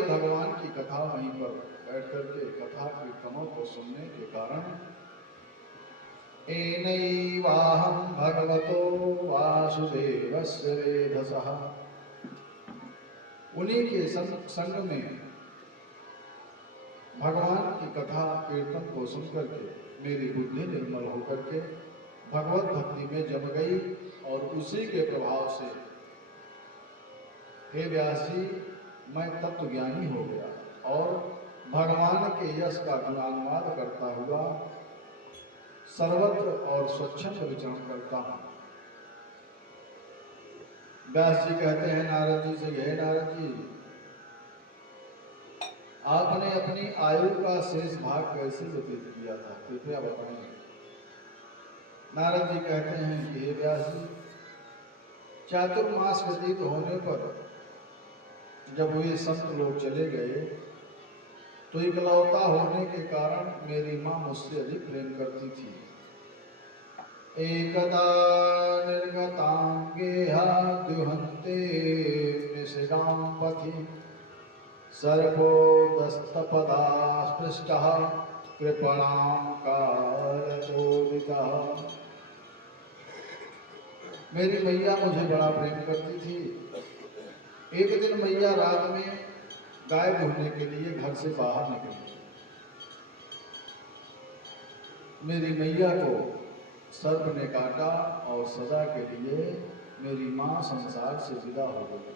भगवान की कथा वहीं पर बैठ करके कथा कीर्तनों को सुनने के कारण एनैवाहं भगवतो वासुदेवस्य वेधसः, उन्हीं के संग में भगवान की कथा कीर्तन को सुन करके मेरी बुद्धि निर्मल होकर के भगवत भक्ति में जम गई और उसी के प्रभाव से हे व्यास जी मैं तत्व ज्ञानी हो गया और भगवान के यश का गुणानुवाद करता हुआ सर्वत्र और स्वच्छंद विचरण करता हूं। व्यास जी कहते हैं नारद जी से, हे नारद जी आपने अपनी आयु का शेष भाग कैसे व्यतीत किया था, कृपया बताएं। नारद जी कहते हैं कि हे व्यास जी चातुर्मास व्यतीत होने पर जब वे संत लोग चले गए तो इकलौता होने के कारण मेरी मां मुझसे अधिक प्रेम करती थी। एकदा निर्गतांगेहा द्युहन्ते निशिगां पथि सर्पो दस्तपदा स्पृष्टः कृपणां कालचोदितः। मेरी मैया मुझे बड़ा प्रेम करती थी। एक दिन मैया रात में गाय धोने के लिए घर से बाहर निकली। मेरी मैया को सर्प ने काटा और सदा के लिए मेरी मां संसार से विदा हो गई।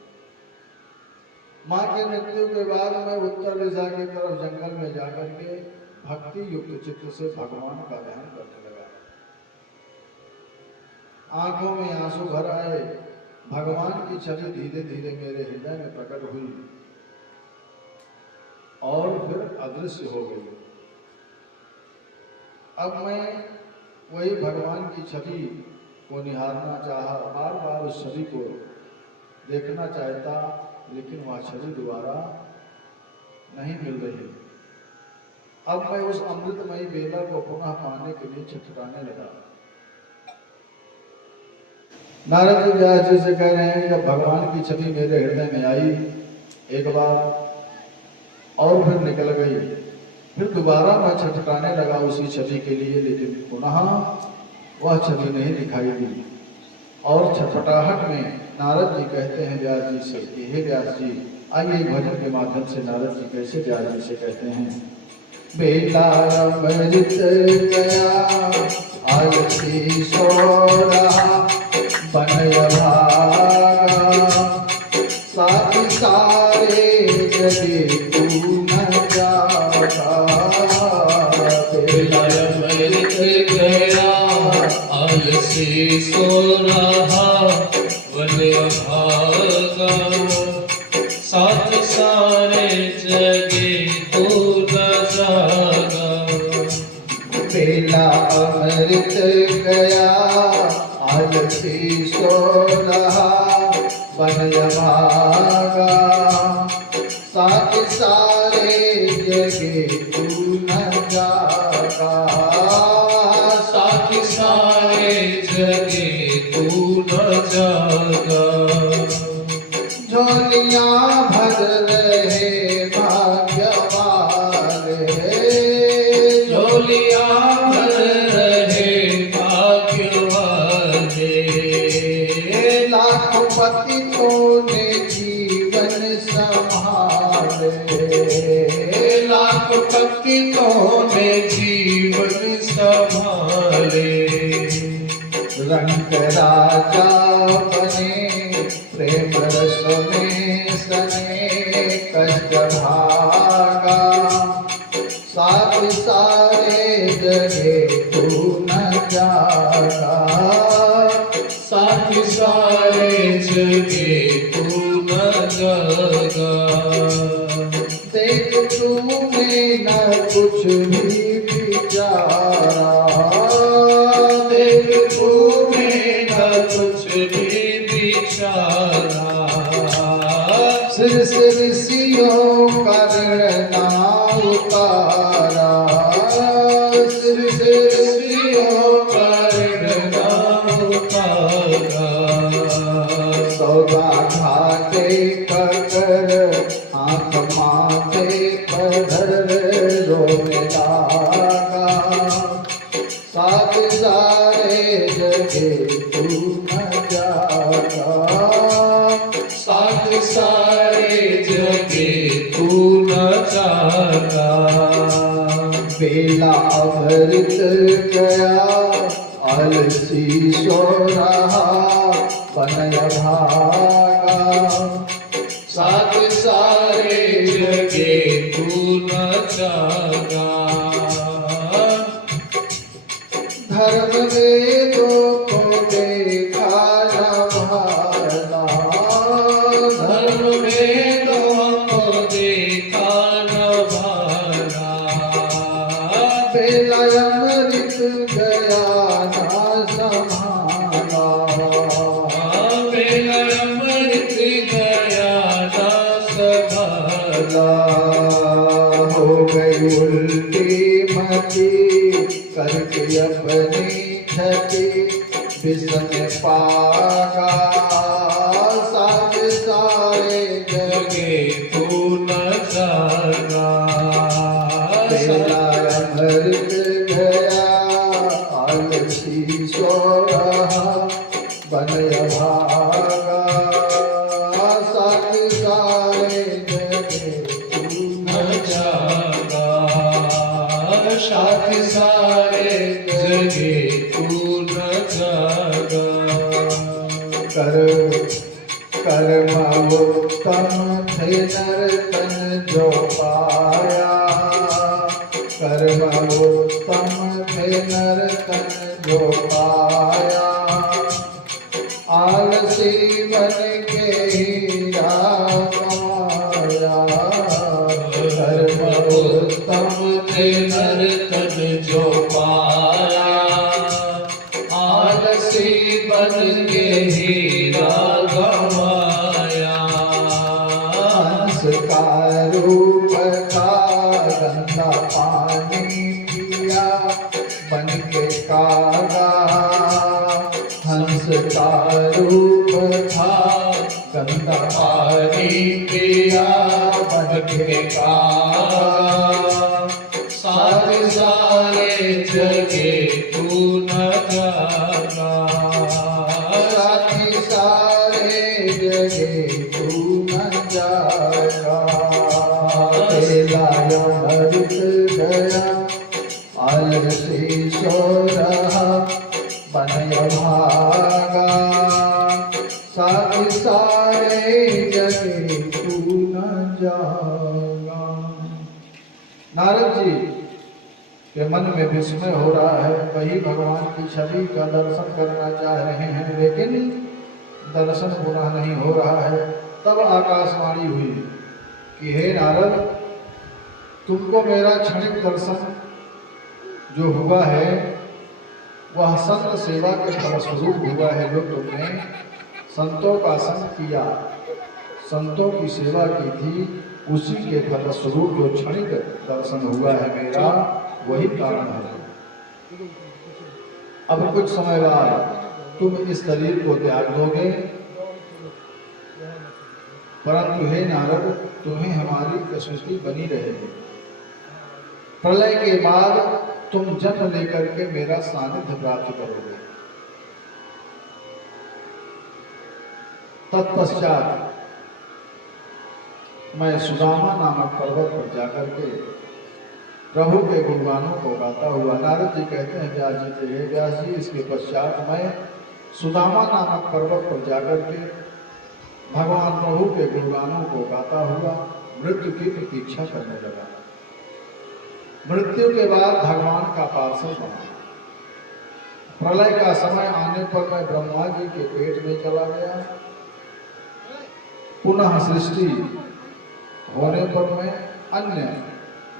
मां के मृत्यु के बाद मैं उत्तर दिशा की तरफ जंगल में जाकर के भक्ति युक्त चित्त से भगवान का ध्यान करने लगा। आंखों में आंसू भर आए। भगवान की छवि धीरे धीरे मेरे हृदय में प्रकट हुई और फिर अदृश्य हो गई। अब मैं वही भगवान की छवि को निहारना चाहा, बार बार उस छवि को देखना चाहता, लेकिन वह छवि दोबारा नहीं मिल रही। अब मैं उस अमृतमयी बेला को पुनः पाने के लिए छटपटाने लगा। नारद जी व्यास जी से कह रहे हैं जब भगवान की छवि मेरे हृदय में आई एक बार और फिर निकल गई, फिर दोबारा मैं छटपटाने लगा उसी छवि के लिए, लेकिन पुनः वह छवि नहीं दिखाई दी। और छटपटाहट में नारद जी कहते हैं व्यास जी से कि हे व्यास जी आइए भजन के माध्यम से नारद जी कैसे व्यास जी से कहते हैं। बेला अमृत गया आलसी सो रहा बनय भागा साथी सारे जगे तू न जागा। बेला अमृत गया आलसी सो रहा बनय भागा साथी सारे जगे तू न जागा। बेला अमृत गया आलसी सो रहा बनय भागा साथी सारे जगे तू न जागा। साथी सारे जगे तू न जागा। झोलियां भर रहे भाग्य वाले, झोलियां भर रहे भाग्य वाले। लाखों पतितों ने जीवन संभाले, लाखों पतितों ने जीवन संभाले। रंग राजा बने प्रेम रस में सने कष्ट भागा साथ सारे जगे तू न जागा। साथी सारे जगे तू न जागा। देख तूने न कुछ भी विचारा, देख तूने न कुछ भी विचारा। सिर से ऋषियों का ऋण ना उतारा, सिर से ऋषियों का ऋण ना उतारा। सौदा घाटे कर हाथ माथे पर रोने लागा, साथ सारे जगे तू न जागा, साथ सारे जगे तू न जागा। बेला अमृत गया आलसी सो रहा बनय भागा, साथ सारे जगे तू न जागा। धर्म वेदों को देखा न भाला, धर्म वेदों को देखा न भाला। बेला अमृत गया न संभाला, बेला अमृत गया न संभाला। हो गई उल्टी मती करके अपनी क्षति विषम पागा, साथ सारे जगे तू न जागा। बेला अमृत गया आलसी सो रहा बनय भागा, साथ सारे जगे तू न जागा। साथ सारे जगे तू न जागा। कर्म उत्तम थे नर्तन जो पाया, कर्म उत्तम थे नर्तन जो पाया, आलसी बन के हीरा कमाया, कर्म उत्तम थे नर्तन जो पाया, आलसी बन के हीरा गवाया। हंस का रूप था गंदा पानी पिया बन के कागा, हंस का रूप था गंदा पानी पिया बन के कागा, सारे सारे जगे तू न जागा। साथी सारे जगे तू न जागा, बेला अमृत गया आलसी सो रहा बनय भागा, साथी सारे जगे तू न जागा। नारद जी के मन में विस्मय हो रहा है, वही भगवान की छवि का दर्शन करना चाह रहे हैं, लेकिन दर्शन पुनः नहीं हो रहा है। तब आकाशवाणी हुई कि हे नारद, तुमको मेरा क्षणिक दर्शन जो हुआ है वह संत सेवा के फलस्वरूप हुआ है। जो तुमने संतों का संग किया, संतों की सेवा की थी, उसी के फलस्वरूप जो क्षणिक दर्शन हुआ है मेरा, वही कारण है। अब कुछ समय बाद तुम इस शरीर को त्याग दोगे, परंतु हे नारद, तुम्हें हमारी स्मृति बनी रहेगी। प्रलय के बाद तुम जन्म लेकर के मेरा सानिध्य प्राप्त करोगे। तत्पश्चात मैं सुदामा नामक पर्वत पर जाकर के प्रभु के गुणगानों को गाता हुआ, नारद जी कहते हैं व्यास जी से, हे व्यास जी, इसके पश्चात मैं सुदामा नामक पर्वत पर जाकर के भगवान प्रभु के गुणगानों को गाता हुआ मृत्यु की प्रतीक्षा करने लगा। मृत्यु के बाद भगवान का पार्षद बना। प्रलय का समय आने पर मैं ब्रह्मा जी के पेट में चला गया। पुनः सृष्टि होने पर मैं अन्य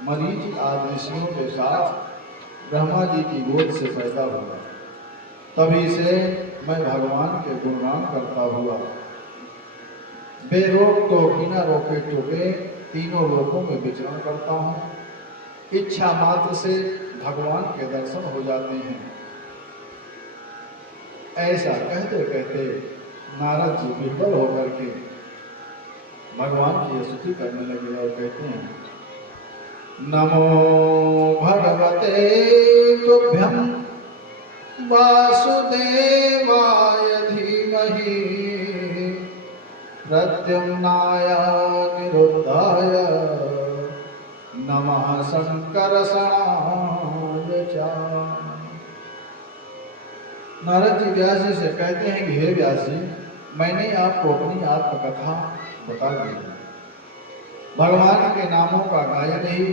मरीच आदि ऋषियों के साथ ब्रह्मा जी की गोद से पैदा हुआ। तभी से मैं भगवान के गुणगान करता हुआ बेरोक तो बिना रोके टोके तीनों लोकों में विचरण करता हूँ। इच्छा मात्र से भगवान के दर्शन हो जाते हैं। ऐसा कहते कहते नारद जी विह्वल होकर के भगवान की स्तुति करने लगे और कहते हैं नमो भगवते तुभ्यं वासुदेवाय धीमहि प्रद्युम्नाय निरुद्धाय नमः संकर्षणाय च। नारद जी व्यास जी से कहते हैं कि हे व्यास जी, मैंने आपको अपनी आत्मकथा बता दी। भगवान के नामों का गायन ही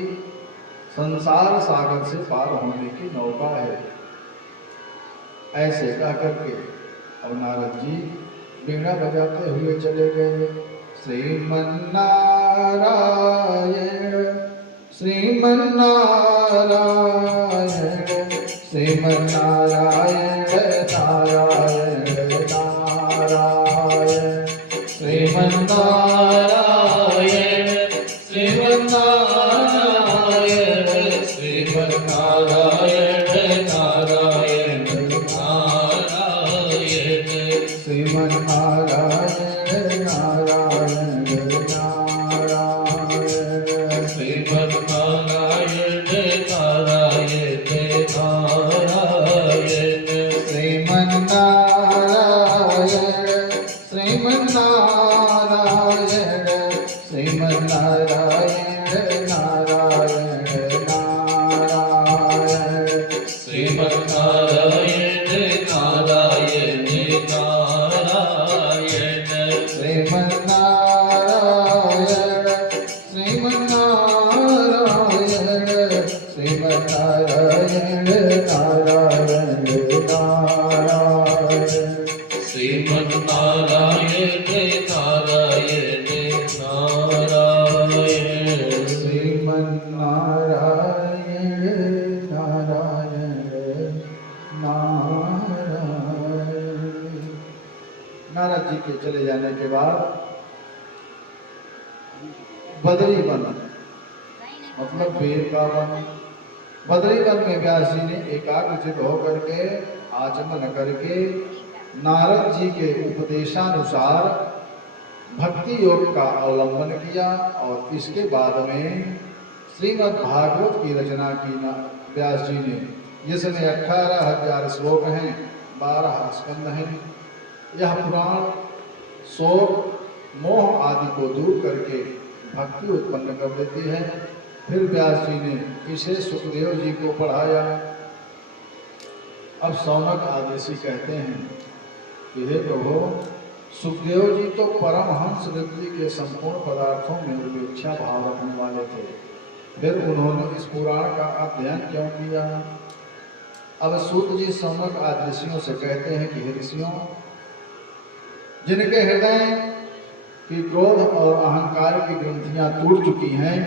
संसार सागर से पार होने की नौका है। ऐसे कह करके अब नारद जी बीड़ा बजाते हुए चले गए। श्रीमन्नारायण श्रीमन्नारायण श्रीमन्नारायण नारायण नारायण श्रीमन्नारायण श्रीमन्नारायण श्रीमन्नारायण नारायण नारायण श्रीमन्नारायण नारायण नारायण श्रीमन्नारायण नारायण नारायण श्रीमन्नारायण श्रीमन्नारायण श्रीमन्नारायण नारायण नारायण श्रीमन्नारायण नारायण नारायण श्रीमन्नारायण श्रीमन्नारायण श्रीमन्नारायण नारायण नारायण श्रीमन्नारायण नारायण नारायण श्रीमन्नारायण नारायण नारायण। नारद जी के चले जाने के बाद बदरी वन मतलब बेर का वन, बदरी वन में व्यास जी ने एकाग्रचित होकर के आचमन करके नारद जी के उपदेशानुसार भक्ति योग का अवलंबन किया और इसके बाद में श्रीमद् भागवत की रचना की व्यास जी ने, जिसमें 18,000 श्लोक हैं, 12 स्कंद हैं। यह पुराण शोक मोह आदि को दूर करके भक्ति उत्पन्न कर देती है। फिर व्यास जी ने इसे सुखदेव जी को पढ़ाया। अब शौनक आदेशी कहते हैं कि हे प्रभु, सुखदेव जी तो परमहंस वृत्ति के संपूर्ण पदार्थों में उपेक्षा भाव रखने वाले थे, फिर उन्होंने इस पुराण का अध्ययन क्यों किया? अब सूत जी शौनक आदेशियों से कहते हैं कि हे ऋषियों, जिनके हृदय की क्रोध और अहंकार की ग्रंथियां टूट चुकी हैं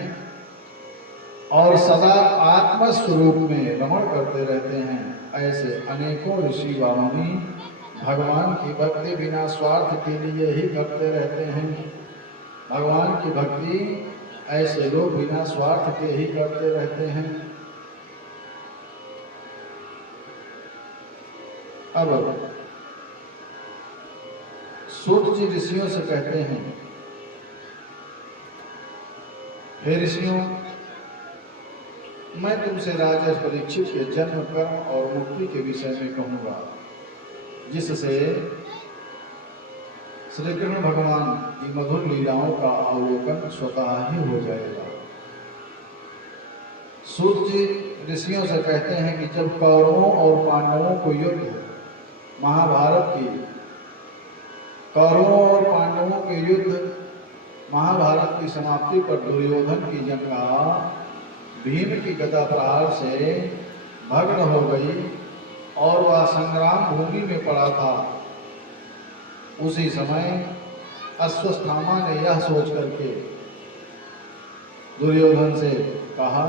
और सदा आत्म स्वरूप में रमण करते रहते हैं, ऐसे अनेकों ऋषि व मुनि भगवान की भक्ति बिना स्वार्थ के लिए ही करते रहते हैं। भगवान की भक्ति ऐसे लोग बिना स्वार्थ के ही करते रहते हैं। अब सूत जी ऋषियों से कहते हैं, हे ऋषियों, मैं तुमसे राजा परीक्षित के जन्म, कर्म और मुक्ति के विषय में कहूंगा, जिससे श्री कृष्ण भगवान की मधुर लीलाओं का अवलोकन स्वतः ही हो जाएगा। सूत जी ऋषियों से कहते हैं कि जब कौरवों और पांडवों को युद्ध महाभारत की कौरवों और पांडवों के युद्ध महाभारत की समाप्ति पर दुर्योधन की जंगा भीम की गदा प्रहार से भग्न हो गई और वह संग्राम भूमि में पड़ा था, उसी समय अश्वत्थामा ने यह सोच करके दुर्योधन से कहा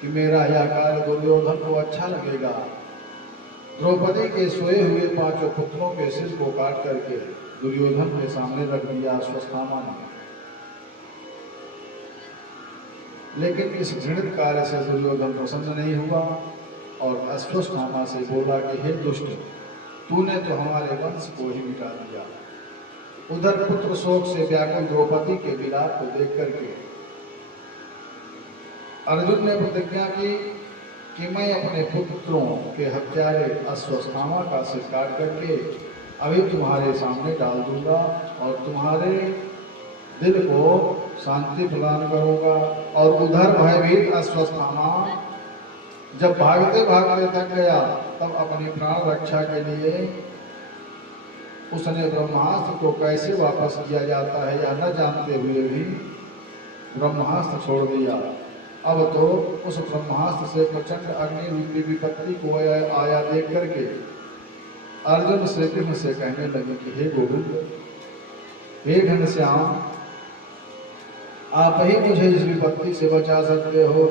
कि मेरा यह कार्य दुर्योधन को अच्छा लगेगा। द्रौपदी के सोए हुए 5 पुत्रों के सिर को काट करके दुर्योधन के सामने रख दिया अश्वत्थामा ने। लेकिन इस घृणित कार्य से दुर्योधन प्रसन्न नहीं हुआ और अश्वत्थामा से बोला कि हे दुष्ट, तूने तो हमारे वंश को ही मिटा दिया। उधर पुत्र शोक से व्याकुल द्रौपदी के विलाप को देख करके अर्जुन ने प्रतिज्ञा की कि मैं अपने पुत्रों के हत्यारे अश्वत्थामा का सिर काट करके अभी तुम्हारे सामने डाल दूंगा और तुम्हारे दिल को शांति प्रदान करूंगा। और उधर भयभीत अश्वत्थामा जब भागते भागते थक गया तब अपनी प्राण रक्षा के लिए उसने ब्रह्मास्त्र को कैसे वापस किया जाता है या न जानते हुए भी ब्रह्मास्त्र छोड़ दिया। अब तो उस ब्रह्मास्त्र से प्रचंड अग्नि रूपी विपत्ति को आया देख करके अर्जुन श्री कृष्ण से कहने लगे कि हे गोविंद, हे घनश्याम, आप ही मुझे इस विपत्ति से बचा सकते हो।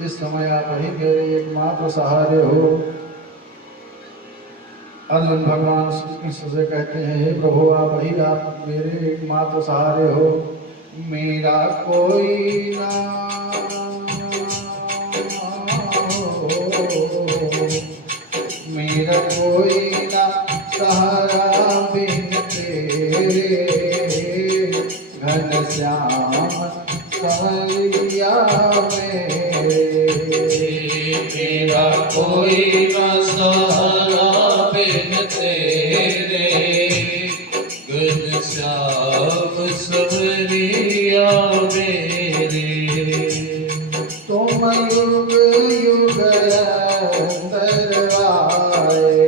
इस समय आप ही मेरे एकमात्र सहारे हो। अर्जुन भगवान श्री कृष्ण से कहते हैं, हे प्रभु, आप मेरे एकमात्र सहारे हो। मेरा कोई ना मेरा कोई ना सहारा बिन तेरे, घनश्याम संवरिया मेरे। मेरा कोई न सहारा बिन तेरे, घनश्याम संवरिया मेरे। तुम युग युग अंतर आए,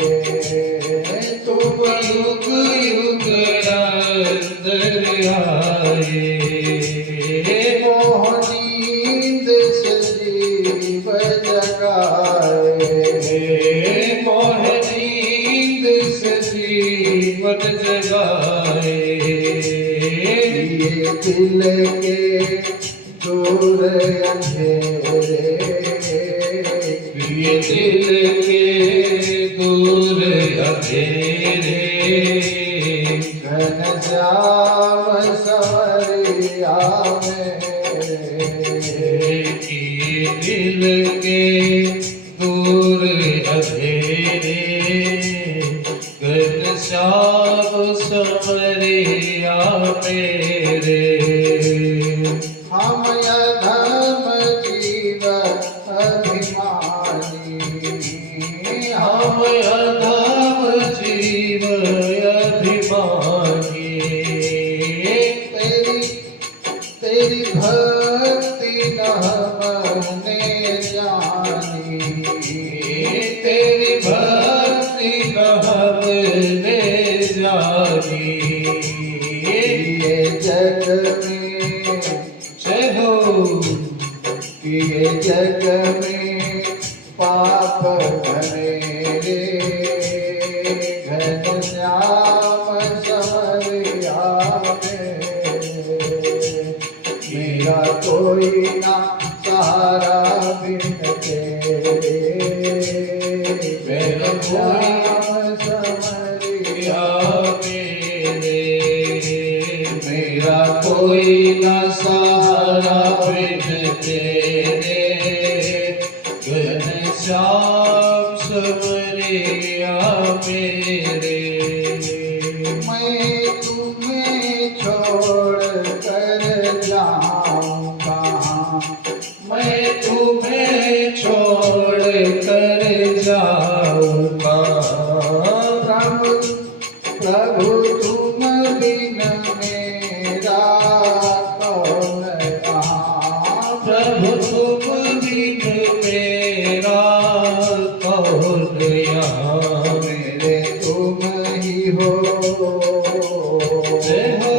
तुम युग युग अंदर आए, मोह नींद से जीव जगाए। मोह नींद से जीवन जगाए। ये दिल के दूर अंधेरे, ये दिल के दूर अंधेरे, घनश्याम संवरिया मेरे। ये दिल के दूर अंधेरे, घनश्याम संवरिया मेरे। हम अधम जीव अभिमानी, हम अधम जीव अभिमानी, तेरी भक्ति न हमने जानी। तेरी भक्ति न हमने जानी। ये जग में जय हो, ये जग में पाप घनेरे, घनश्याम संवरिया मेरे। मेरा कोई ना सहारा बिन तेरे, मेरा घनश्याम संवरिया मेरे। मेरा कोई न सहारा बिन तेरे, घनश्याम संवरिया मेरे। मैं तुम्हें छोड़ कर जाऊं कहाँ, मैं तुम्हें छोड़ कर जाऊंगा। प्रभु प्रभु तुम बिन मेरा कौन कहाँ। प्रभु तुम बिन मेरा कौन यहाँ। मेरे तुम ही हो, जय हो,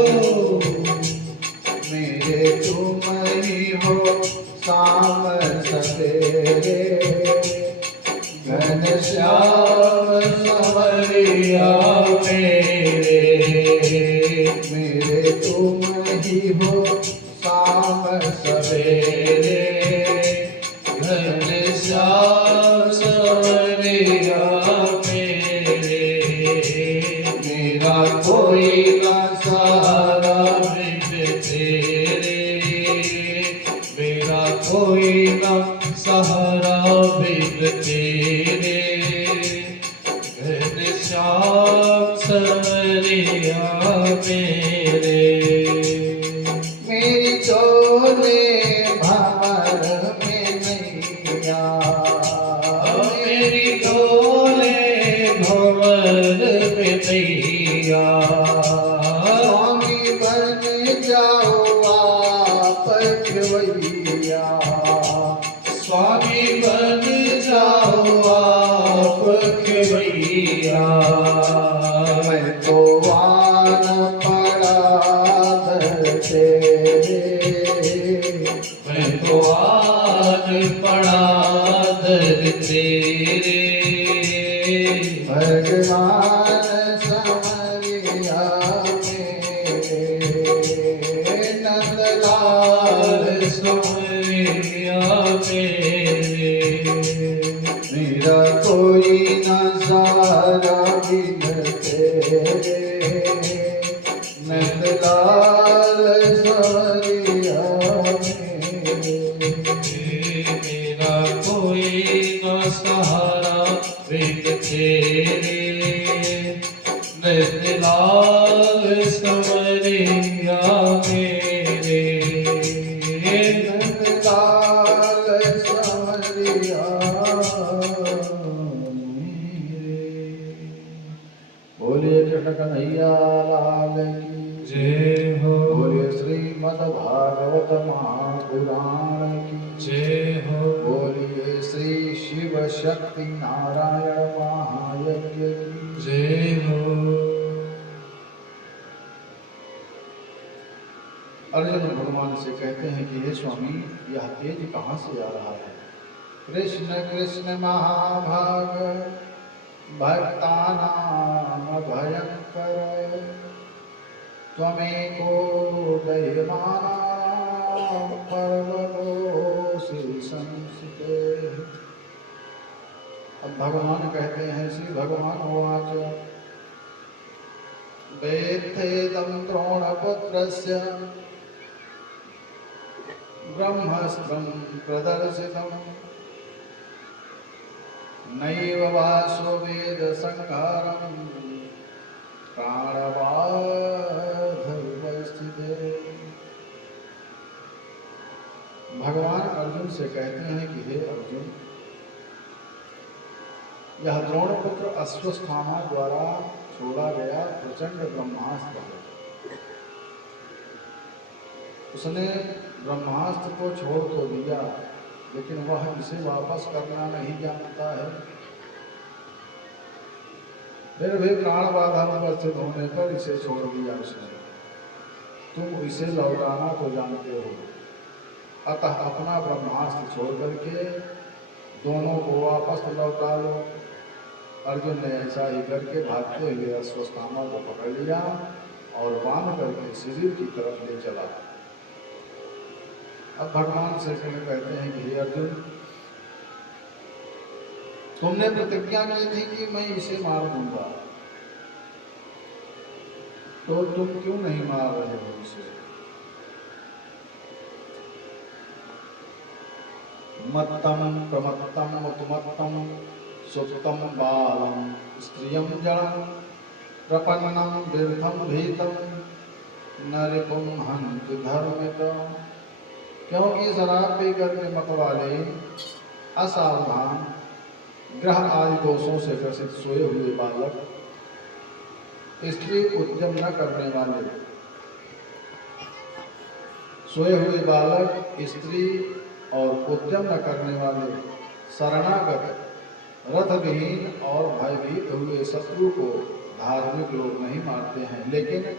मेरे तुम ही हो शाम सवेरे, घनश्याम संवरिया मेरे। मेरे तुम ही हो शाम सवेरे, घनश्याम संवरिया मेरे। मेरा कोई ना सहारा बिन तेरे, मेरा कोई ना सहारा बिन तेरे, घनश्याम संवरिया मेरे। खेवैया। स्वामी बन जाओ आप खेवैया। मैं तो वान पड़ा तेरे, मैं तो आन पड़ा दर तेरे। भगवान समरिया मेरे, नंदलाल समरिया मेरे। मेरा कोई न सारा बिन तेरे, नंदलाल समरिया मेरे। मेरा कोई न सहारा बिन तेरे। नंदलाल समरिया मेरे। नंदलाल समरिया मेरे। बोलिए कृष्ण कन्हैया लाल की जय हो। बोलिए श्रीमद् भागवत महापुराण की जय हो। बोलिए श्री शिव शक्ति नारायण महायज्ञ की जय हो। अर्जुन भगवान से कहते हैं कि हे स्वामी, यह तेज कहाँ से आ रहा है? कृष्ण कृष्ण महाभाग भक्तानाम भयंकर, त्वमेको दह्यमानानां पर्वतोऽसि संस्थिते। अब भगवान कहते हैं, श्री भगवान उवाच वेत्थेदं द्रोणपुत्रस्य ब्रह्मास्त्रं प्रदर्शितम्, नैव वासो वेद संहारं प्राणवाधुपस्थिते। भगवान अर्जुन से कहते हैं कि हे अर्जुन, यह द्रोणपुत्र अश्वत्थामा द्वारा छोड़ा गया प्रचंड ब्रह्मास्त्र है। उसने ब्रह्मास्त्र को छोड़ तो दिया, लेकिन वह इसे वापस करना नहीं जानता है। फिर भी प्राण बाधा उपस्थित होने पर इसे छोड़ दिया उसने। तुम इसे लौटाना तो जानते हो, अतः अपना ब्रह्मास्त्र छोड़ करके दोनों को वापस लौटा लो। अर्जुन ने ऐसा ही करके भागते हुए अश्वत्थामा को पकड़ लिया और बांध करके शिविर की तरफ ले चला। अब भगवान श्री कृष्ण कहते हैं कि हे अर्जुन, तुमने प्रतिज्ञा की थी कि मैं इसे मार दूंगा, तो तुम क्यों नहीं मार रहे हो इसे? मत्तम प्रमत्तम उत्मत्तम सुप्तम बालम स्त्रियं जड़म प्रपन्नम व्यर्थम भीतम नरिपुम हन्ति धर्मितम। क्योंकि शराब पी करके मतवाले, असावधान, ग्रह आदि दोषों से ग्रसित सोए हुए बालक, स्त्री उद्यम न करने वाले, सोए हुए बालक, स्त्री और उद्यम न करने वाले, शरणागत, रथविहीन और भयभीत हुए शत्रु को धार्मिक लोग नहीं मारते हैं, लेकिन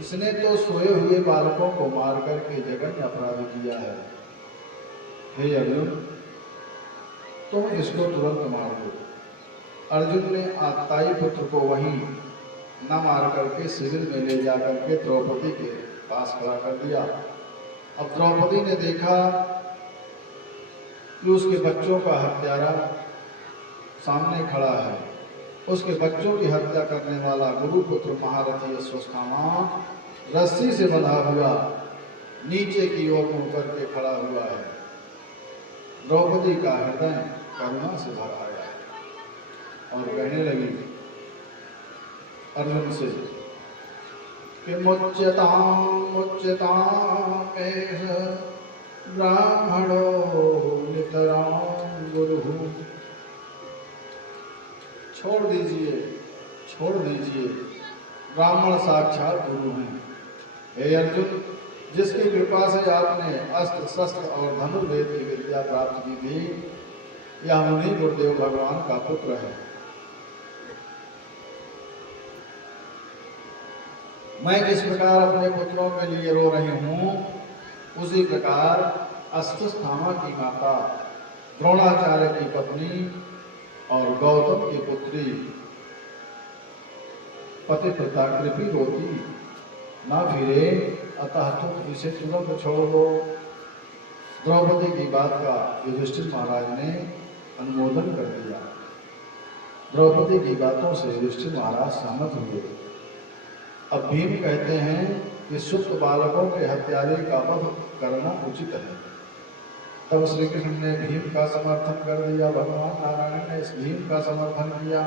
इसने तो सोए हुए बालकों को मार करके जघन्य अपराध किया है। हे अर्जुन, तुम इसको तुरंत मार दो। अर्जुन ने आत्ताई पुत्र को वहीं न मार करके शिविर में ले जाकर के द्रौपदी के पास खड़ा कर दिया। अब द्रौपदी ने देखा कि उसके बच्चों का हत्यारा सामने खड़ा है। उसके बच्चों की हत्या करने वाला गुरुपुत्र महारथी अश्वत्थामा रस्सी से बंधा हुआ नीचे की ओर मुंह करके खड़ा हुआ है। द्रौपदी का हृदय करुणा से भर आया और कहने लगी अर्जुन से कि मुच्यताम एष ब्राह्मणो नितरां गुरुः। छोड़ दीजिए, ब्राह्मण साक्षात गुरु हैं। हे अर्जुन, जिसकी कृपा से आपने अस्त्र शस्त्र और धनुर्वेद की विद्या प्राप्त की थी, यह मुनि गुरुदेव भगवान का पुत्र है। मैं जिस प्रकार अपने पुत्रों के लिए रो रही हूँ, उसी प्रकार अश्वत्थामा की माता, द्रोणाचार्य की पत्नी और गौतम की पुत्री पतिव्रता कृपी रोती ना फिरे, अतः तुम इसे तुरंत छोड़ दो। द्रौपदी की बात का युधिष्ठिर महाराज ने अनुमोदन कर दिया। द्रौपदी की बातों से युधिष्ठिर महाराज सहमत हुए। अब भीम कहते हैं कि सुप्त बालकों के हत्यारे का वध करना उचित है। तब श्री कृष्ण ने भीम का समर्थन कर दिया। भगवान नारायण ने इस भीम का समर्थन किया।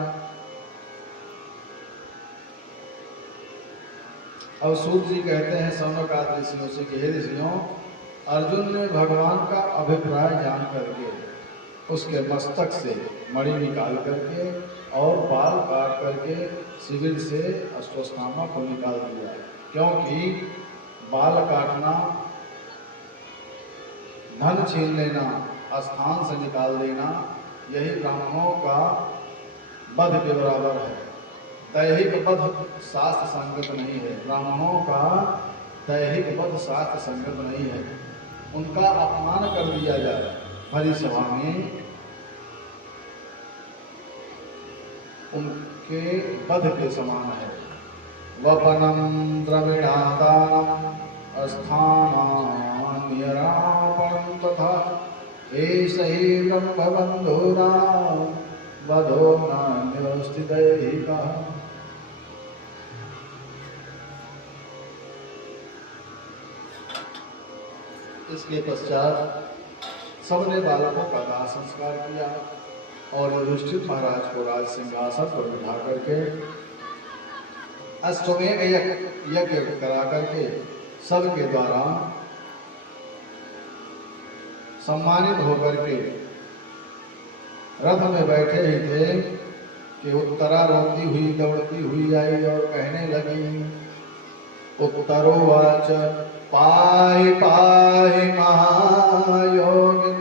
अब सूत जी कहते हैं सौनक आदि ऋषियों से कि हे ऋषियों, अर्जुन ने भगवान का अभिप्राय जान करके उसके मस्तक से मणि निकाल करके और बाल काट करके शिविर से अश्वत्थामा को निकाल दिया, क्योंकि बाल काटना, धन छीन लेना, स्थान से निकाल देना, यही ब्राह्मणों का वध के बराबर है। दैहिक वध शास्त्र संगत नहीं है। ब्राह्मणों का दैहिक वध शास्त्र संगत नहीं है। उनका अपमान कर दिया जाए भरी सभा में, उनके वध के समान है। वपनम द्रविणादानम स्थानान्यरापणं तथा एष हि ब्रह्मबन्धूनां वधो नान्योऽस्ति दैहिकः। इसके पश्चात सबने बालकों का दाह संस्कार किया और युधिष्ठिर महाराज को राज सिंहासन पर बिठा करके अश्वमेध यज्ञ करा करके सबके द्वारा सम्मानित होकर के रथ में बैठे ही थे कि उत्तरा रोती हुई दौड़ती हुई आई और कहने लगी, उत्तरोवाच पाहि पाहि महायोगिन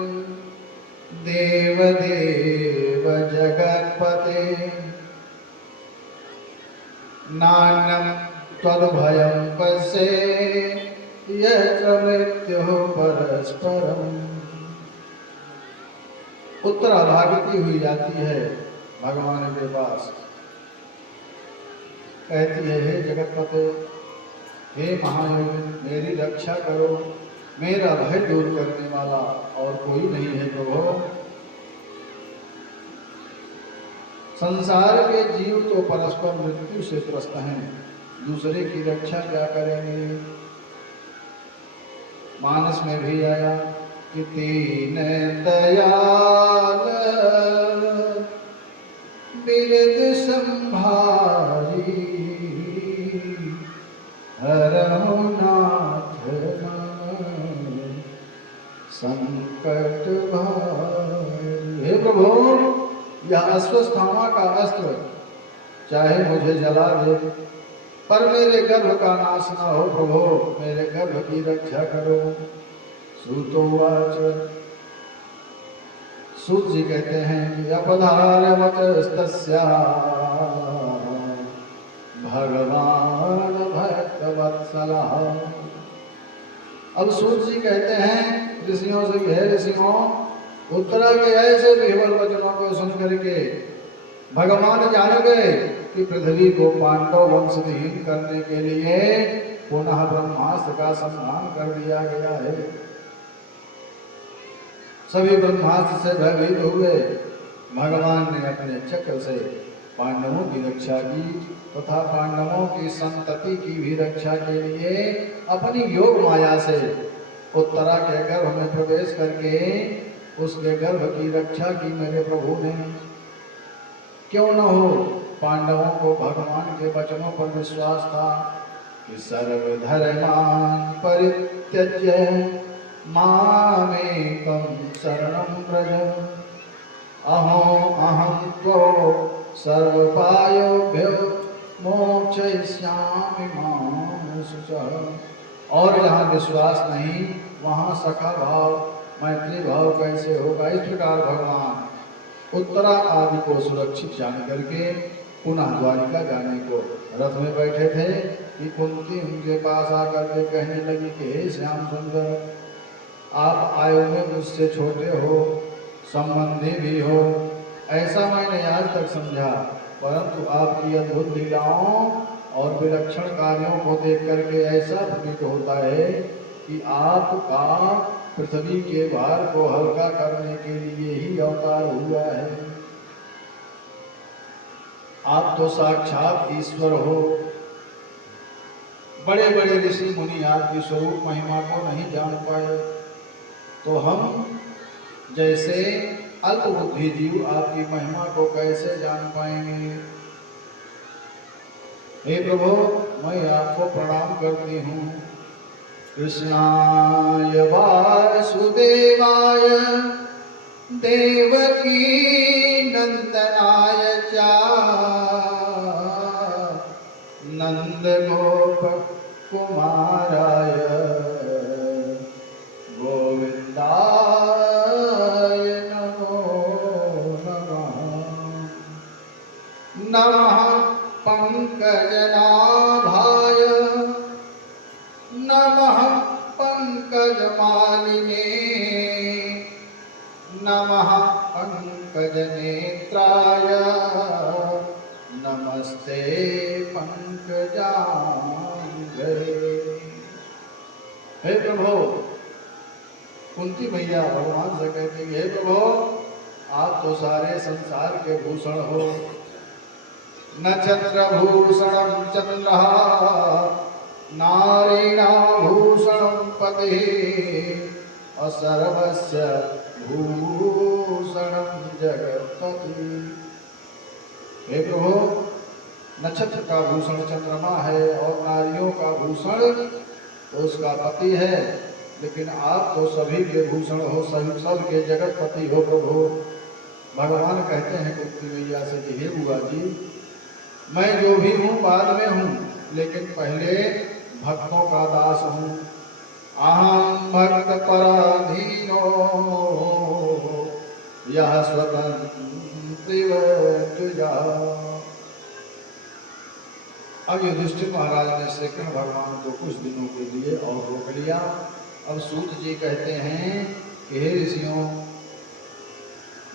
देवदेव जगत्पते नान्यं त्वद्भयं पश्ये यत्र मृत्युः परस्परम्। उत्तरा भागती हुई जाती है भगवान के पास, कहती है, हे जगतपते, हे महायोगिन, मेरी रक्षा करो, मेरा भय दूर करने वाला और कोई नहीं है प्रभु। संसार के जीव तो परस्पर मृत्यु से त्रस्त हैं, दूसरे की रक्षा क्या करेंगे। मानस में भी आया कि तीन दयाल बिरद संभारी हरहु नाथ संकट भारी। हे प्रभु, यह अश्वत्थामा का अस्त्र चाहे मुझे जला दे, पर मेरे गर्भ का नाश न हो प्रभु, मेरे गर्भ की रक्षा करो। सूतोवाच, सूत जी कहते हैं कि अपधारवतस्तस्या भगवान भक्तवत्सलः। अब सूत जी कहते हैं ऋषियों से, हे ऋषियों, उत्तरा के ऐसे विह्वल वचनों को सुन करके भगवान जान गए कि पृथ्वी को पांडव वंश विहीन करने के लिए पुनः ब्रह्मास्त्र का संधान कर दिया गया है। सभी ब्रह्मास्त्र से भयभीत हुए भगवान ने अपने चक्र से पांडवों की रक्षा की तथा पांडवों की संतति की भी रक्षा के लिए अपनी योग माया से उत्तरा के गर्भ में प्रवेश करके उसके गर्भ की रक्षा की मेरे प्रभु ने। क्यों न हो, पांडवों को भगवान के वचनों पर विश्वास था कि सर्वधर्मान् परित्यज्य मामेकं शरणं व्रज अहं त्वो सर्वपायोभ्यो मोक्षयिष्यामि मा शुचः। और जहाँ विश्वास नहीं वहाँ सखा भाव मैत्री भाव कैसे होगा। इस प्रकार भगवान उत्तरा आदि को सुरक्षित जान करके पुनः द्वारिका जाने को रथ में बैठे थे कि कुंती उनके पास आकर के कहने लगी कि हे श्याम सुंदर, आप आयु में मुझसे छोटे हो, संबंधी भी हो, ऐसा मैंने आज तक समझा, परंतु आपकी अद्भुत लीलाओं और विलक्षण कार्यों को देख करके ऐसा प्रतीत होता है कि आपका पृथ्वी के भार को हल्का करने के लिए ही अवतार हुआ है। आप तो साक्षात ईश्वर हो। बड़े बड़े ऋषि मुनि आपकी स्वरूप महिमा को नहीं जान पाए, तो हम जैसे अल्प बुद्धि जीव आपकी महिमा को कैसे जान पाएंगे। हे प्रभु, मैं आपको प्रणाम करती हूँ। कृष्णाय वासुदेवाय देवकी नंदनाय च नंद गोप कुमाराय गोविंदाय नमो नमः। नमः पंकजनाभाय नमः पंकजमालिने नमः पंकजनेत्राय नमस्ते पंकजांगरे। हे प्रभु, कुंती मैया भगवान से कहती है, हे प्रभु, आप तो सारे संसार के भूषण हो। नक्षत्रभूषणं चन्द्रः नारीणाभूषणं पतिः असर्वस्य भूषणं जगत्पति। हे प्रभु, नक्षत्र का भूषण चंद्रमा है और नारियों का भूषण तो उसका पति है, लेकिन आप तो सभी के भूषण हो, सब के जगतपति हो। प्रभु भगवान कहते हैं कुंती मैया से कि हे बुआ जी, मैं जो भी हूँ बाद में हूँ, लेकिन पहले भक्तों का दास हूँ। अहम भक्त पराधीनो यह स्वतंत्र। अब युधिष्ठिर महाराज ने श्री कृष्ण भगवान को कुछ दिनों के लिए और रोक लिया। अब सूत जी कहते हैं कि हे ऋषियों,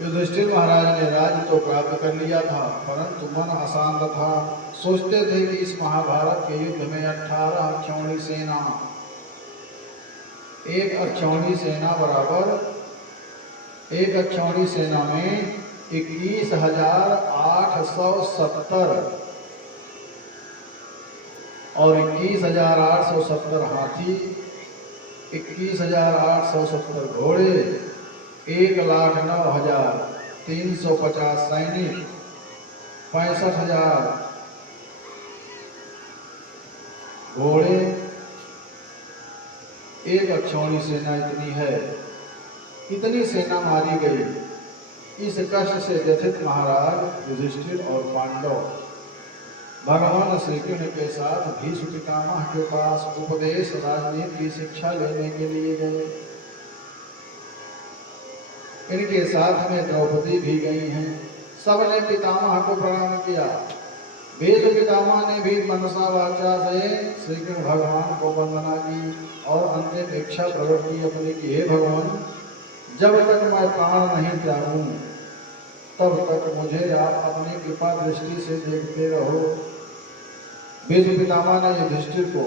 युधिष्ठिर महाराज ने राज्य तो प्राप्त कर लिया था, परंतु मन अशांत था। सोचते थे कि इस महाभारत के युद्ध में 18 अक्षौणी सेना, एक अक्षौणी सेना बराबर, एक अक्षौणी सेना में 21,870 और 21,870 हाथी, 21,870 घोड़े, 1,09,350 सैनिक, 65,000 घोड़े, एक अक्षौणी सेना इतनी है। इतनी सेना मारी गई। इस कष्ट से व्यथित महाराज युधिष्ठिर और पांडव भगवान श्री कृष्ण के साथ भीष्म पितामह के पास उपदेश राजनीति की शिक्षा लेने के लिए गए। इनके साथ में द्रौपदी भी गई हैं। सबने पितामह को प्रणाम किया। वेद पितामह ने भी मनसा वाचा से श्री कृष्ण भगवान को वंदना की और अंतिम इच्छा प्रकट की अपनी कि हे भगवान, जब तक मैं प्राण नहीं त्यागूं तब तक मुझे आप अपनी कृपा दृष्टि से देखते रहो। वेद पितामह ने युधिष्ठिर को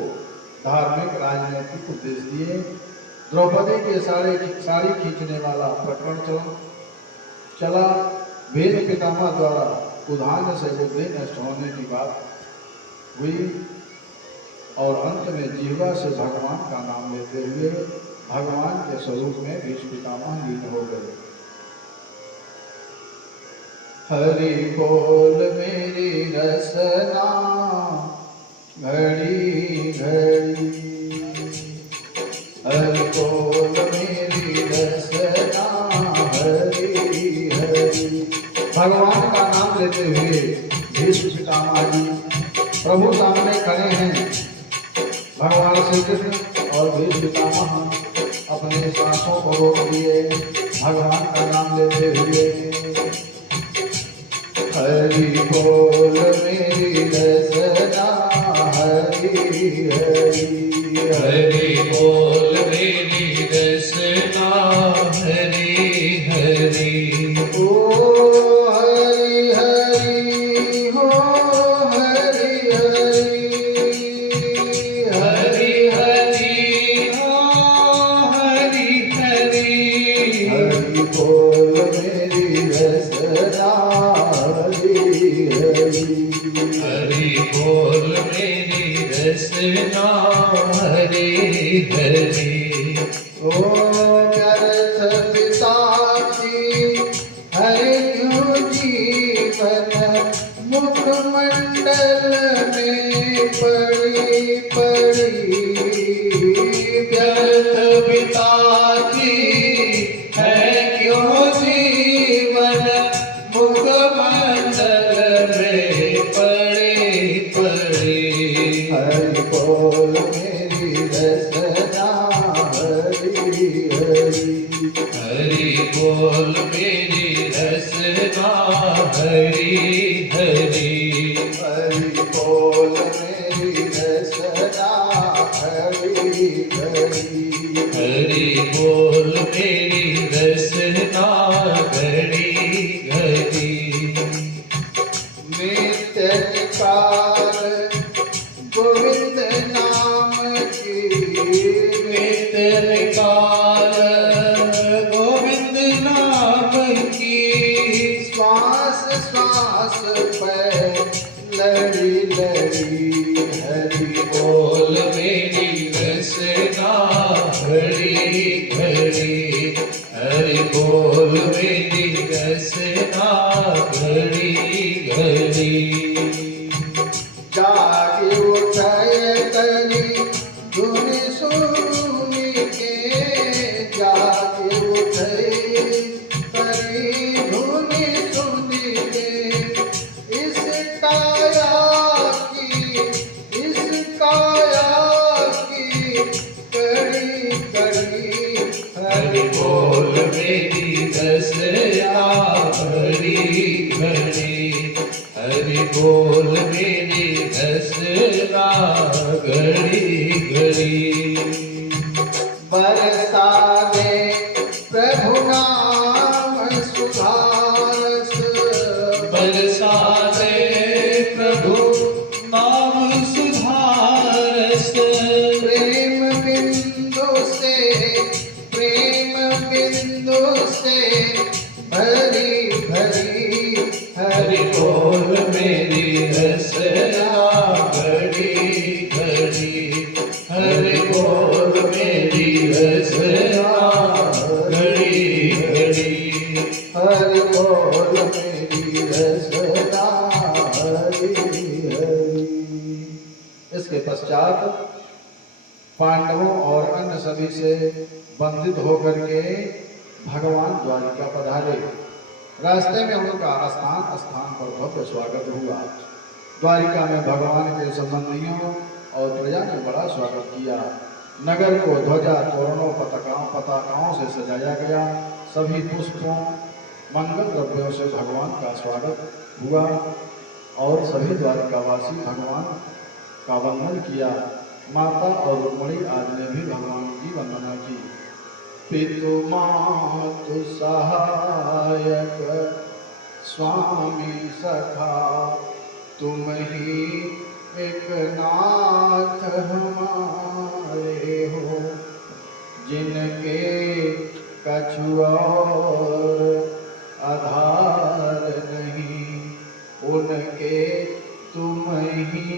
धार्मिक राजनीतिक उपदेश दिए। द्रौपदी के साड़ी खींचने वाला प्रकरण चला। वेद पितामह द्वारा उदाहरण से बुद्धि नष्ट होने की बात हुई और अंत में जीवा से भगवान का नाम लेते हुए भगवान के स्वरूप में भीष्म पितामह लीन हो गए। हरि बोल मेरी रसना घड़ी घड़ी, हरि बोल मेरी रसना हरि हरि। भगवान का नाम लेते हुए भीष्म पितामह जी प्रभु सामने खड़े हैं। भगवान श्री कृष्ण और भी पितामह अपने सांसों को रोक दिए, भगवान का नाम लेते हुए हरि बोल मेरी रसना हरि हरि हरि बोल मेरी रसना हरि हरि ओ हरि हरि हो हरि हरि हरि हरि हो हरि हरि हरि बोल मेरी रसना हरि हरि हरि बोल मेरी रसना हरि हरि ओ व्यर्थ पिता की हरि क्यों जीवन मुखमंडल में पड़ी पड़ी व्यर्थ पिता की है क्यों जीवन मुखमंडल में पड़े पड़े हरि बोल मेरी रसना हरि हरि हरि बोल मेरी रसना हरि हरि हरि बोल मेरी रसना हरि हरि हरि बोल मेरी रसना घड़ी घड़ी नित्य निकाल गोविंद नाम की नित्य निकाल गोविंद नाम की श्वास श्वास पे लड़ी लड़ी हरि बोल मेरी रसना घड़ी घड़ी हरि बोल मेरी रसना घड़ी घड़ी जागे उठय करी धुन सुन के जागे उठय करी धुन सुन के इस काया की कड़ी कड़ी हरि बोल मेरी रसना घड़ी घड़ी हरि बोल मेरी रसना घड़ी घड़ी बरसा दे प्रभु नाम सुधारस बरसा दे प्रभु नाम सुधारस प्रेम बिंदु से भरी भरी हरि बोल मेरी रसना घड़ी घड़ी हरि बोल मेरी रसना घड़ी घड़ी हरि बोल मेरी रसना हरि हरि। इसके पश्चात पांडवों और अन्य सभी से बंधित होकर के भगवान द्वारिका पधारे। रास्ते में उनका स्थान स्थान पर भव्य स्वागत हुआ। द्वारिका में भगवान के संबंधियों और प्रजा ने बड़ा स्वागत किया। नगर को ध्वजा तोरणों पताकाओं से सजाया गया। सभी पुष्पों मंगल द्रव्यों से भगवान का स्वागत हुआ और सभी द्वारिकावासी भगवान का वंदन किया। माता और रुक्मिणी आदि ने भी भगवान की वंदना की। पितु मातु सहायक स्वामी सखा तुम ही एक नाथ हमारे हो, जिनके कछु और आधार नहीं, उनके तुम ही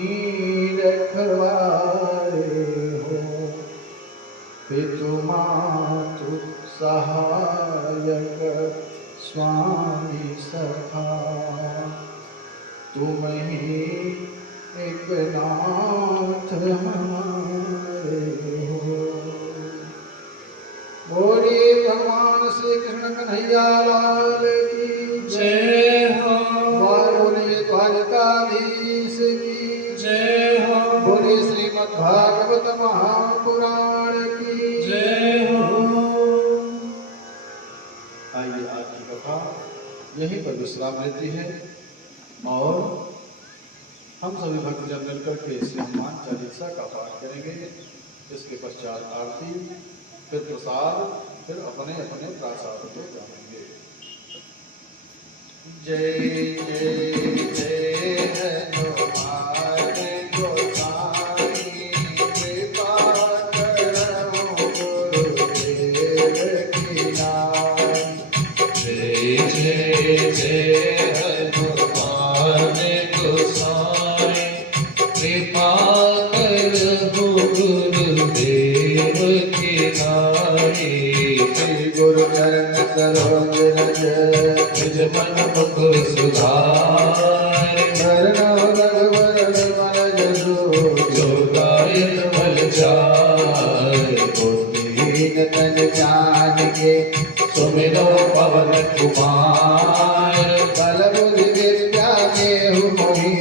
रखवारे हो। पितु मातु सहायक स्वामी सखा तुम ही एक नाथ हमारे हो। बोले भगवान श्री कृष्ण कन्हैया लाल की जय हो। बोले द्वारकाधीश की जय हो। बोले श्रीमद्भागवत महापुराण यहीं पर विश्राम लेती है और हम सभी भक्तजन मिलकर के श्री हनुमान चालीसा का पाठ करेंगे। इसके पश्चात आरती, फिर प्रसाद, फिर अपने अपने प्रासाद को जाएंगे। जय जय जय हनुमान गोसाई, कृपा करो गुरुदेव की नाई। जय जय जय हनुमान गोसाई, कृपा करहु गुरुदेव की नाई। श्री गुरु चरण सरोज रज, निज मन मुकुर सुधार, वरण रघुवर विमल जसु, जो गायन बल चार। दीन तन जान के सुमिरो पवन कुमार, बल बुद्धि विद्या देहु मोहि।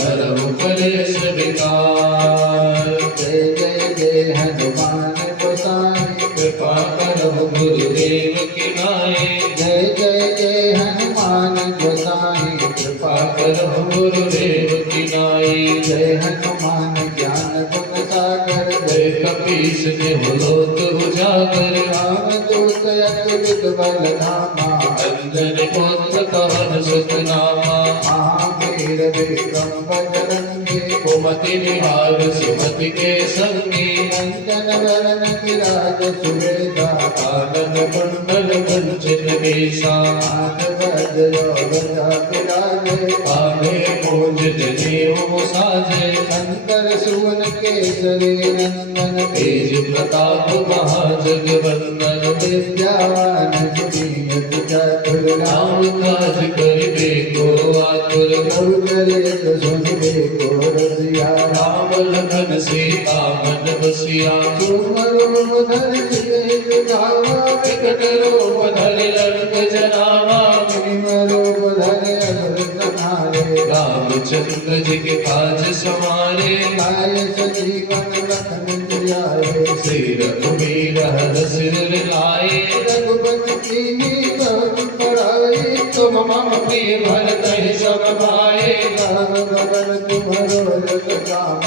हरहु कलेश विकार। जय जय जय हनुमान गोसाई, कृपा करहु गुरुदेव की नाई। जय जय जय हनुमान गोसाई, कृपा कृपा करहु गुरुदेव की नाई। जय हनुमान ज्ञान गुण सागर, जय कपीस तिहुँ लोक उजागर। रामदूत अतुलित बल धामा, अंजन पुत्र पवन सुत नामा। महावीर विक्रम बजरंगी, कुमति निहार सुमति के संगी। कंचन वरण विराज सुवेदा, कानन कुंडल कुंचित केसा। हाथ वज्र ध्वजा विराजे, आगे मूंज जनेऊ साजे। शंकर सुवन केसरी नंदन, तेज प्रताप महाजगवंदन। विद्यावान गुणियत चातुर, राम काज करिबे को आतुर। प्रभु चरित सुनिबे को रसिया। राम लखन सीता मन बसिया। सुमरो धरि सिरहि दिखावा, विकट रूप धरि लंक जरावा। भीम रूप धरि असुर संहारे, रामचंद्र जी के काज सवारे। लाए सजीवन लखन जियाए। श्री रघुवीर हरषि लाए। रघुपति कीन्ही बहुत बड़ाई, तुम मम प्रिय भरतहि सब भाई। राम भवन तुम्हारो रस गाम,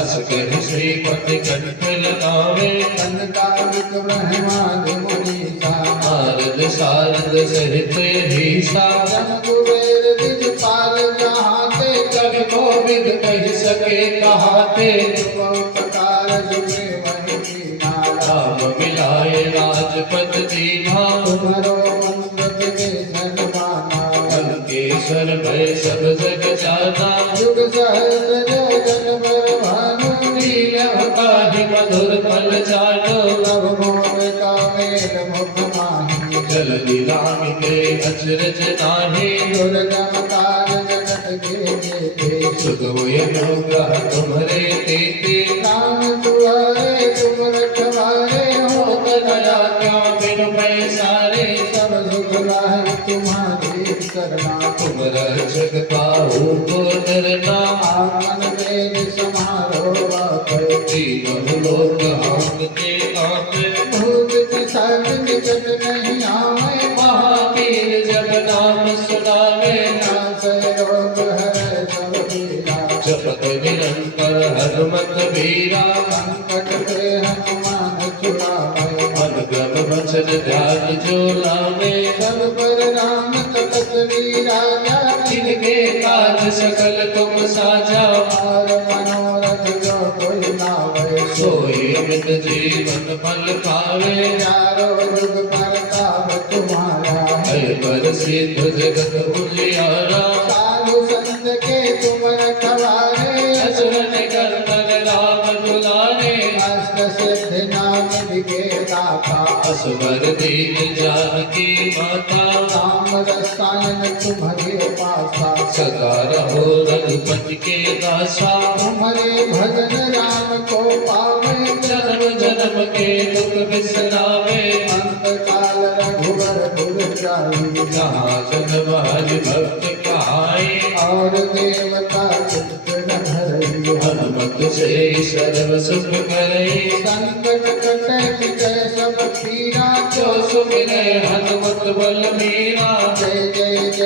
अस कहि श्रीपति कंठ लगावे। संतानिक ब्रह्मादि मुनीसा, नारद सारद सहित ईसा। जन कुबेर दिखपाल जहाते, कवि कोविद कहि सके कहाते। तुम उपकार सुने महि कीना, राम मिलाए राजपद दीना। तुम्हारो मंत्र विभीषण माना। लंकेश्वर भय सब जग जाना। युग सहस्र जो जन पर भानु, लील्यु ताहि मधुर फल जानो। लव मोह का मेल मुख माही, जल्दी राम के अचरज नाहि। दुर्गम काज जगत के जेते, सुगम अनुग्रह तुम्हरे तेते। राम दुआरे तुम रखवारे, हो दया क्या बिनु पैसारे। सब सुख लाहे तुम्हारी करना। तुम रक्षक काहू को डरना। आमन वेद समारो बापै, तीनों लोक हांकते कांपे। भूत पिशाच निकट नहीं आवे, महावीर जब नाम सुनावे। नासै रोग हरै सब पीरा। जपत निरंतर हनुमत बीरा। संकट ते हनुमान छुड़ावे, मन क्रम वचन ध्यान जो लावे। सब पर राम तपस्वी राजा, जिनके काज सकल तुम साजा। और मनोरथ जो कोई लावे। सोई अमित जीवन फल पावे। चारों जुग परताप तुम्हारा, भय पर सिद्ध जगत उजियारा। साधु संत के तुम रखवारे, असुरन कंदन राम दुलारे। अष्ट सिद्धि नाम के दाता, असवर दीन जानकी माता। राम रसायन तुम्हारे पासा। सदा रहो रघुपति के दासा। तुम्हारे भजन राम को पावे, जन्म जन्म के दुख बिसरावे। अंत काल रघुवर पुर जाई, जहाँ जन्म हरि भक्त कहाई। और देवता चित्त न धरई। हनुमत से सर्व सुख करई। संकट कटे मिटे सब पीरा, जो सुमिरै हनुमत बल मीरा। जय जय जय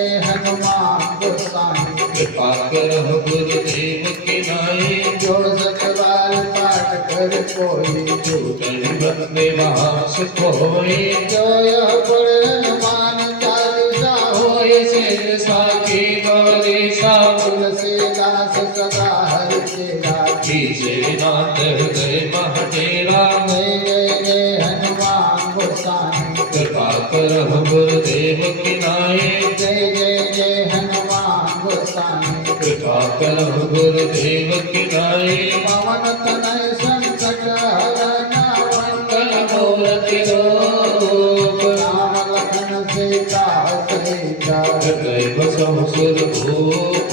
कृपा करहु गुरुदेव की नाई। जो सतबार पाठ कर कोई, छूटहि बंदे महा सुख होई। जो यह पढ़े हनुमान चालीसा, होय से साखी गौरीसा। तुलसीदास सदा हरि चेरा। कीजे नाथ हृदय मह डेरा। जय जय जय हनुमान गोसाई। कृपा करहु गुरुदेव की नाई। जय जय जय हनुमान गोसाई। कृपा करहु गुरुदेव की नाई। पवन तनय संकट हरन, मंगल मूर्ति रूप। राम लखन सीता सहिता। हृदय बसहु सुरभूप।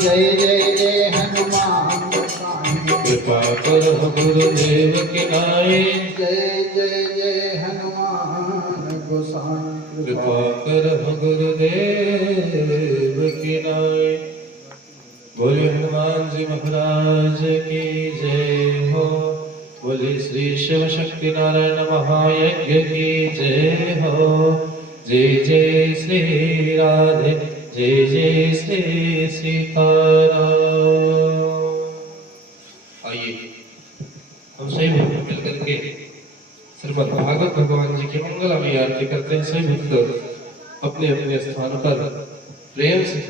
जय जय जय हनुमान गोसाई। कृपा करहु गुरुदेव की नाई। जय जय जय हनुमान गोसाई। कृपा करहु गुरुदेव की नाई। बोले हनुमान जी महाराज की जय हो। बोले श्री शिव शक्ति नारायण महायज्ञ की जय हो। जय जय श्री राधे, जय जय श्री सीताराम। आइए हम सभी भक्त मिलकर के श्रीमद् भागवत भगवान जी की मंगलामयी आरती करते हैं। सभी भक्त अपने अपने स्थान पर प्रेम से